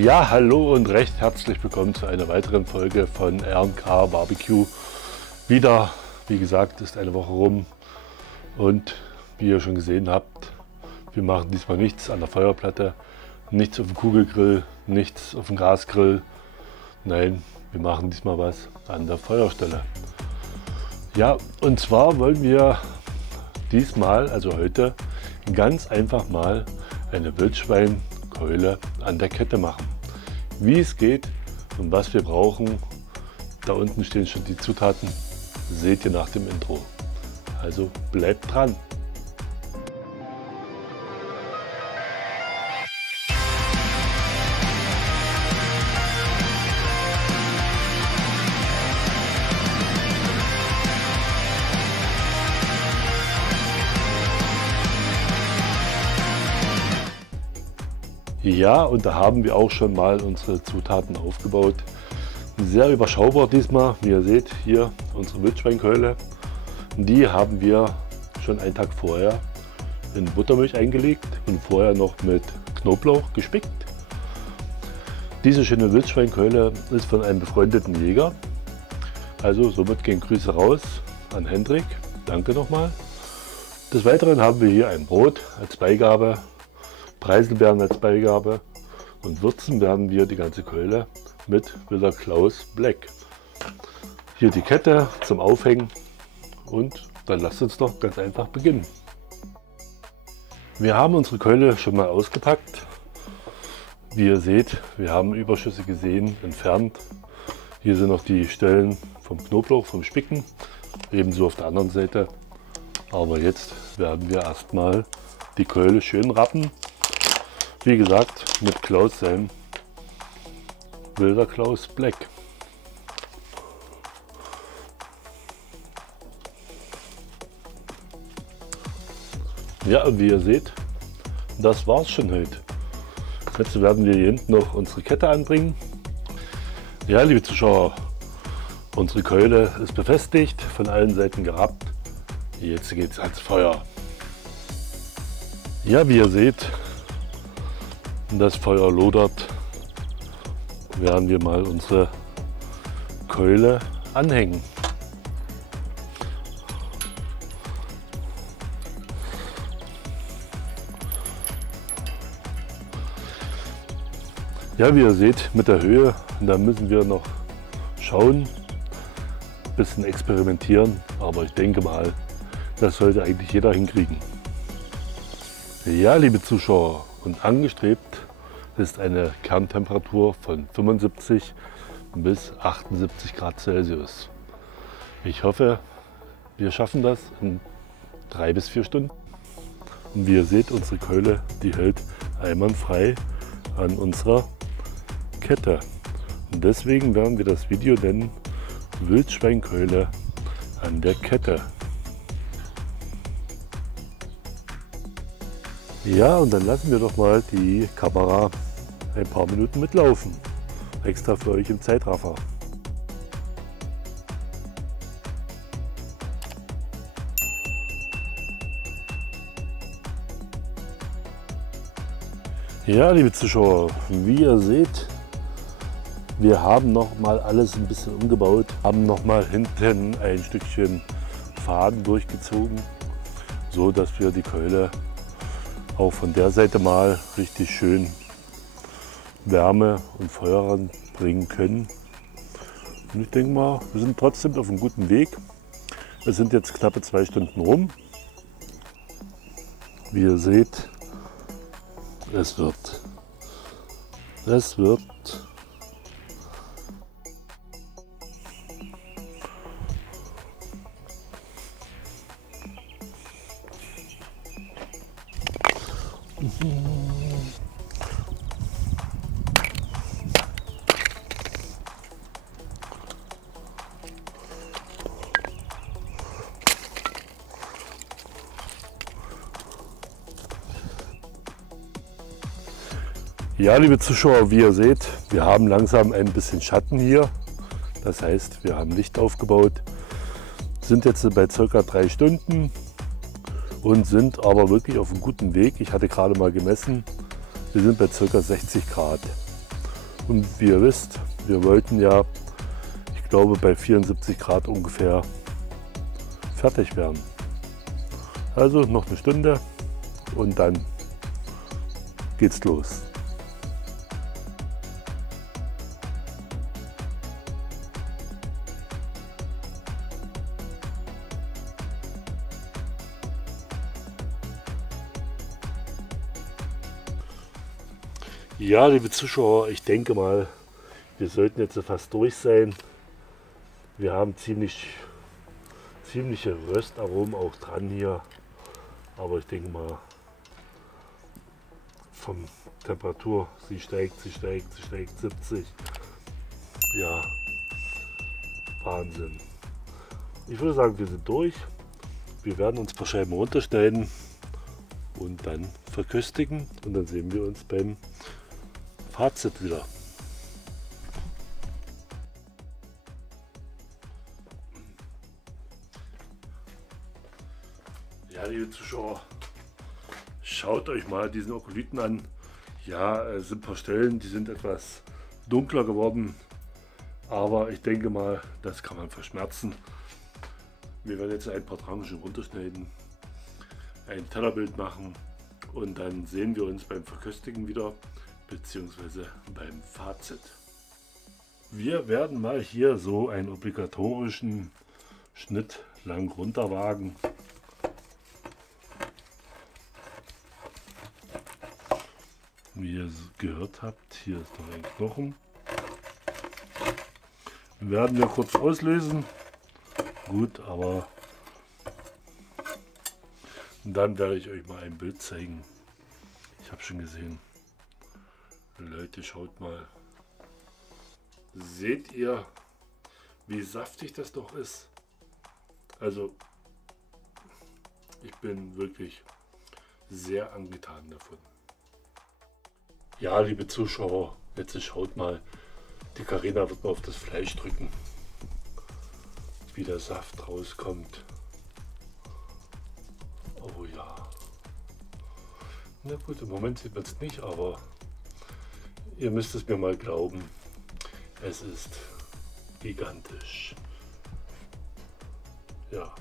Ja, hallo und recht herzlich willkommen zu einer weiteren Folge von R&K Barbecue. Wieder, wie gesagt, ist eine Woche rum und wie ihr schon gesehen habt, wir machen diesmal nichts an der Feuerplatte, nichts auf dem Kugelgrill, nichts auf dem Gasgrill. Nein, wir machen diesmal was an der Feuerstelle. Ja, und zwar wollen wir diesmal, also heute, ganz einfach mal eine Wildschweinkeule an der Kette machen. Wie es geht und was wir brauchen, da unten stehen schon die Zutaten, seht ihr nach dem Intro. Also bleibt dran! Ja, und da haben wir auch schon mal unsere Zutaten aufgebaut. Sehr überschaubar diesmal. Wie ihr seht, hier unsere Wildschweinkeule. Die haben wir schon einen Tag vorher in Buttermilch eingelegt und vorher noch mit Knoblauch gespickt. Diese schöne Wildschweinkeule ist von einem befreundeten Jäger. Also somit gehen Grüße raus an Hendrik. Danke nochmal. Des Weiteren haben wir hier ein Brot als Beigabe. Preiselbeeren als Beigabe und würzen werden wir die ganze Keule mit Wilder Klaus Black. Hier die Kette zum Aufhängen und dann lasst uns doch ganz einfach beginnen. Wir haben unsere Keule schon mal ausgepackt. Wie ihr seht, wir haben überschüssige Sehnen entfernt. Hier sind noch die Stellen vom Knoblauch, vom Spicken, ebenso auf der anderen Seite. Aber jetzt werden wir erstmal die Keule schön rappen. Wie gesagt, mit Klaus sein Wilder Klaus Black. Ja, und wie ihr seht, das war's schon heute. Jetzt werden wir hier hinten noch unsere Kette anbringen. Ja, liebe Zuschauer, unsere Keule ist befestigt, von allen Seiten gerappt. Jetzt geht's ans Feuer. Ja, wie ihr seht, das Feuer lodert, werden wir mal unsere Keule anhängen. Ja, wie ihr seht, mit der Höhe, da müssen wir noch schauen, ein bisschen experimentieren, aber ich denke mal, das sollte eigentlich jeder hinkriegen. Ja, liebe Zuschauer, und angestrebt ist eine Kerntemperatur von 75 bis 78 Grad Celsius. Ich hoffe, wir schaffen das in 3 bis 4 Stunden. Und wie ihr seht, unsere Keule, die hält einwandfrei an unserer Kette. Und deswegen werden wir das Video nennen Wildschweinkeule an der Kette. Ja, und dann lassen wir doch mal die Kamera ein paar Minuten mitlaufen. Extra für euch im Zeitraffer. Ja, liebe Zuschauer, wie ihr seht, wir haben noch mal alles ein bisschen umgebaut, haben noch mal hinten ein Stückchen Faden durchgezogen, so dass wir die Keule auch von der Seite mal richtig schön Wärme und Feuer ranbringen können. Und ich denke mal, wir sind trotzdem auf einem guten Weg. Es sind jetzt knappe 2 Stunden rum. Wie ihr seht, es wird. Ja, liebe Zuschauer, wie ihr seht, wir haben langsam ein bisschen Schatten hier. Das heißt, wir haben Licht aufgebaut, sind jetzt bei ca. 3 Stunden und sind aber wirklich auf einem guten Weg. Ich hatte gerade mal gemessen, wir sind bei ca. 60 Grad. Und wie ihr wisst, wir wollten ja, ich glaube, bei 74 Grad ungefähr fertig werden. Also noch eine Stunde und dann geht's los. Ja, liebe Zuschauer, ich denke mal, wir sollten jetzt fast durch sein. Wir haben ziemliche Röstaromen auch dran hier, aber ich denke mal, vom Temperatur, sie steigt, 70. Ja, Wahnsinn. Ich würde sagen, wir sind durch. Wir werden uns ein paar Scheiben runterschneiden und dann verköstigen und dann sehen wir uns beim Fazit wieder. Ja, liebe Zuschauer, schaut euch mal diesen Okoliten an. Ja, es sind ein paar Stellen, die sind etwas dunkler geworden, aber ich denke mal, das kann man verschmerzen. Wir werden jetzt ein paar Tranchen runterschneiden, ein Tellerbild machen und dann sehen wir uns beim Verköstigen wieder, beziehungsweise beim Fazit. Wir werden mal hier so einen obligatorischen Schnitt lang runterwagen. Wie ihr gehört habt, hier ist noch ein Knochen. Werden wir kurz auslösen. Gut, aber dann werde ich euch mal ein Bild zeigen. Ich habe schon gesehen. Leute, schaut mal. Seht ihr, wie saftig das doch ist? Also, ich bin wirklich sehr angetan davon. Ja, liebe Zuschauer, jetzt schaut mal. Die Carina wird mal auf das Fleisch drücken, wie der Saft rauskommt. Oh ja. Na gut, im Moment sieht man es nicht, aber ihr müsst es mir mal glauben. Es ist gigantisch. Ja.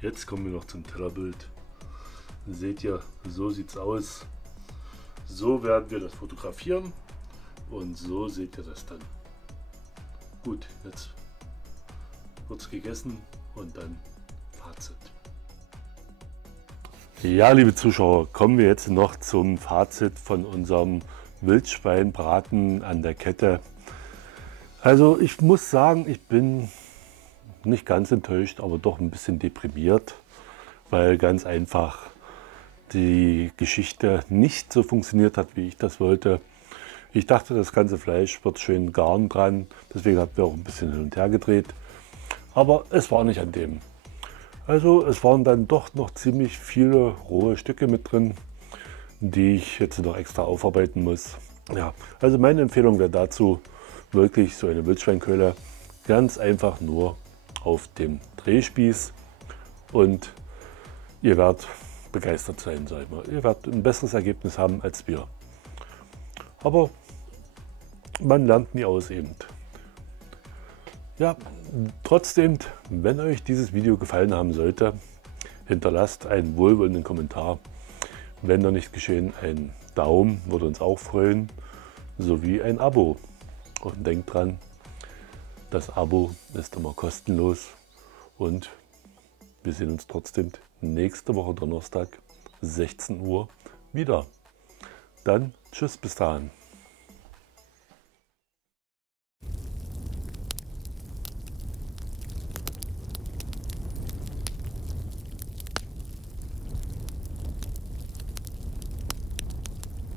Jetzt kommen wir noch zum Tellerbild. Seht ihr, so sieht es aus. So werden wir das fotografieren und so seht ihr das dann. Gut, jetzt wird es gegessen und dann Fazit. Ja, liebe Zuschauer, kommen wir jetzt noch zum Fazit von unserem Wildschweinbraten an der Kette. Also ich muss sagen, ich bin nicht ganz enttäuscht, aber doch ein bisschen deprimiert, weil ganz einfach die Geschichte nicht so funktioniert hat, wie ich das wollte. Ich dachte, das ganze Fleisch wird schön garen dran, deswegen haben wir auch ein bisschen hin und her gedreht. Aber es war nicht an dem. Also es waren dann doch noch ziemlich viele rohe Stücke mit drin, die ich jetzt noch extra aufarbeiten muss. Ja, also meine Empfehlung wäre dazu wirklich so eine Wildschweinkeule, ganz einfach nur auf dem Drehspieß und ihr werdet begeistert sein, sag ich mal. Ihr werdet ein besseres Ergebnis haben als wir. Aber man lernt nie aus eben. Ja, trotzdem, wenn euch dieses Video gefallen haben sollte, hinterlasst einen wohlwollenden Kommentar. Wenn noch nicht geschehen, ein Daumen würde uns auch freuen, sowie ein Abo. Und denkt dran, das Abo ist immer kostenlos und wir sehen uns trotzdem nächste Woche Donnerstag, 16 Uhr wieder. Dann tschüss, bis dahin.